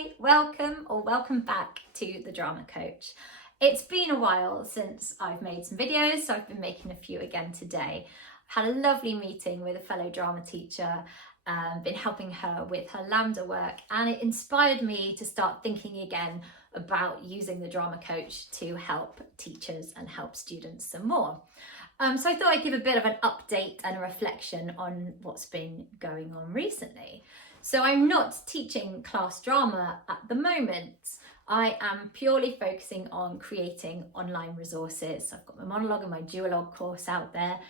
Hi, welcome back to The Drama Coach. It's been a while since I've made some videos, so I've been making a few again today. I've had a lovely meeting with a fellow drama teacher, been helping her with her LAMDA work, and it inspired me to start thinking again about using the drama coach to help teachers and help students some more. So I thought I'd give a bit of an update and a reflection on what's been going on recently. So I'm not teaching class drama at the moment. I am purely focusing on creating online resources. I've got my monologue and my duologue course out there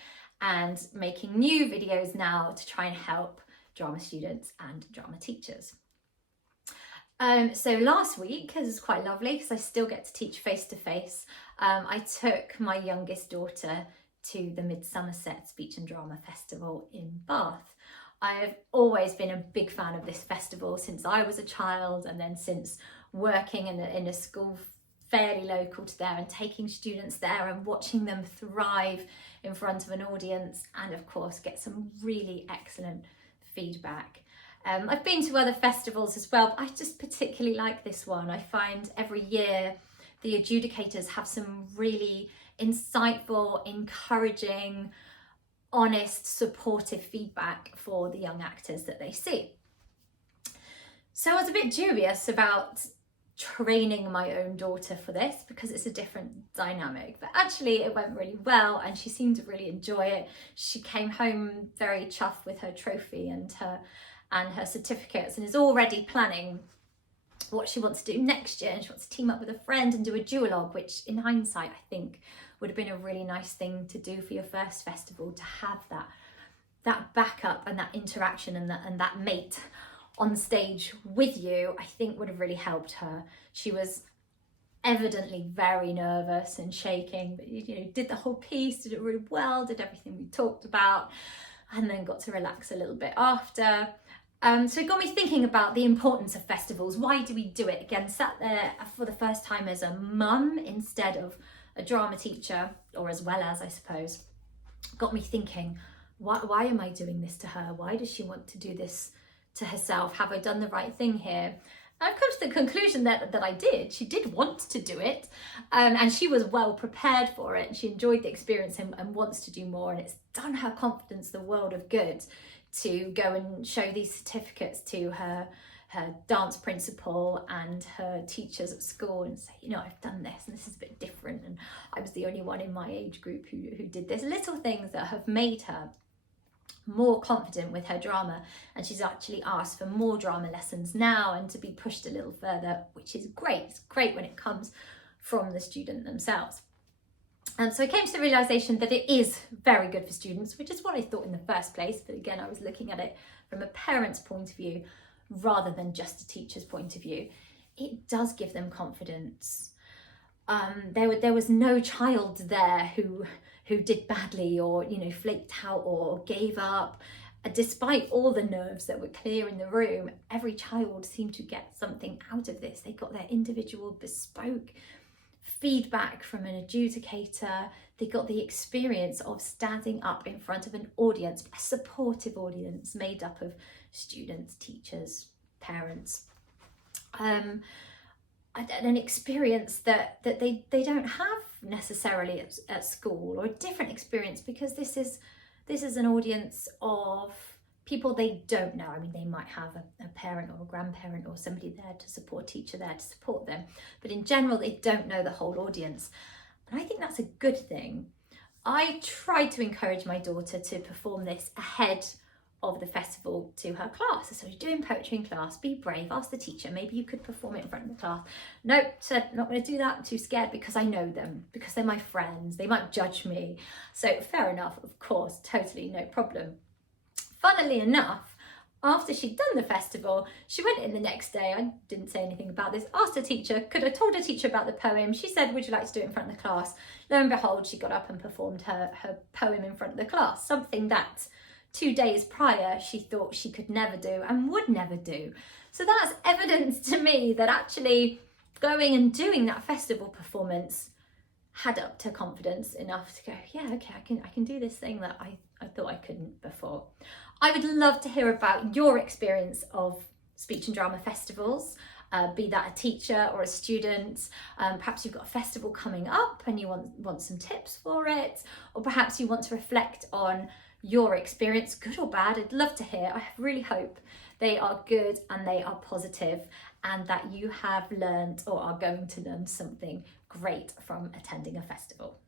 and making new videos now to try and help drama students and drama teachers. So last week, this is quite lovely because I still get to teach face-to-face. I took my youngest daughter to the Mid Somerset Speech and Drama Festival in Bath. I've always been a big fan of this festival since I was a child, and then since working in a school fairly local to there and taking students there and watching them thrive in front of an audience and of course get some really excellent feedback. I've been to other festivals as well, but I just particularly like this one. I find every year the adjudicators have some really insightful, encouraging, honest, supportive feedback for the young actors that they see. So I was a bit dubious about training my own daughter for this because it's a different dynamic, but actually it went really well and she seemed to really enjoy it. She came home very chuffed with her trophy and her certificates and is already planning what she wants to do next year, and she wants to team up with a friend and do a duologue, which in hindsight I think would have been a really nice thing to do for your first festival, to have that backup and that interaction and that mate on stage with you. I think would have really helped her. She was evidently very nervous and shaking, but did the whole piece, did it really well, did everything we talked about, and then got to relax a little bit after. So it got me thinking about the importance of festivals. Why do we do it? Again, sat there for the first time as a mum instead of a drama teacher, or as well as, I suppose, got me thinking, why am I doing this to her? Why does she want to do this to herself? Have I done the right thing here? I've come to the conclusion that I did. She did want to do it, and she was well prepared for it. She enjoyed the experience and wants to do more, and it's done her confidence the world of good to go and show these certificates to her dance principal and her teachers at school and say, I've done this and this is a bit different, and I was the only one in my age group who did this. Little things that have made her more confident with her drama, and she's actually asked for more drama lessons now and to be pushed a little further, which is great. It's great when it comes from the student themselves. So I came to the realisation that it is very good for students, which is what I thought in the first place, but again I was looking at it from a parent's point of view rather than just a teacher's point of view. It does give them confidence. There was no child there who did badly or flaked out or gave up. Despite all the nerves that were clear in the room, every child seemed to get something out of this. They got their individual bespoke feedback from an adjudicator. They got the experience of standing up in front of an audience, a supportive audience made up of students, teachers, parents. An experience that they don't have necessarily at school, or a different experience, because this is an audience of people they don't know. I mean, they might have a parent or a grandparent or somebody there to support, teacher there to support them, but in general they don't know the whole audience, and I think that's a good thing. I tried to encourage my daughter to perform this ahead of the festival to her class. So you're doing poetry in class, be brave, ask the teacher, maybe you could perform it in front of the class. No, said not going to do that, I'm too scared because I know them, because they're my friends, they might judge me. So fair enough, of course, totally no problem. Funnily enough, after she'd done the festival, she went in the next day, I didn't say anything about this, asked her teacher, could have told her teacher about the poem. She said, would you like to do it in front of the class? Lo and behold, she got up and performed her poem in front of the class, something that 2 days prior she thought she could never do and would never do. So that's evidence to me that actually going and doing that festival performance had upped her confidence enough to go, yeah, okay, I can do this thing that I thought I couldn't before. I would love to hear about your experience of speech and drama festivals. be that a teacher or a student. Perhaps you've got a festival coming up and you want some tips for it, or perhaps you want to reflect on your experience, good or bad. I'd love to hear. I really hope they are good and they are positive, and that you have learned or are going to learn something great from attending a festival.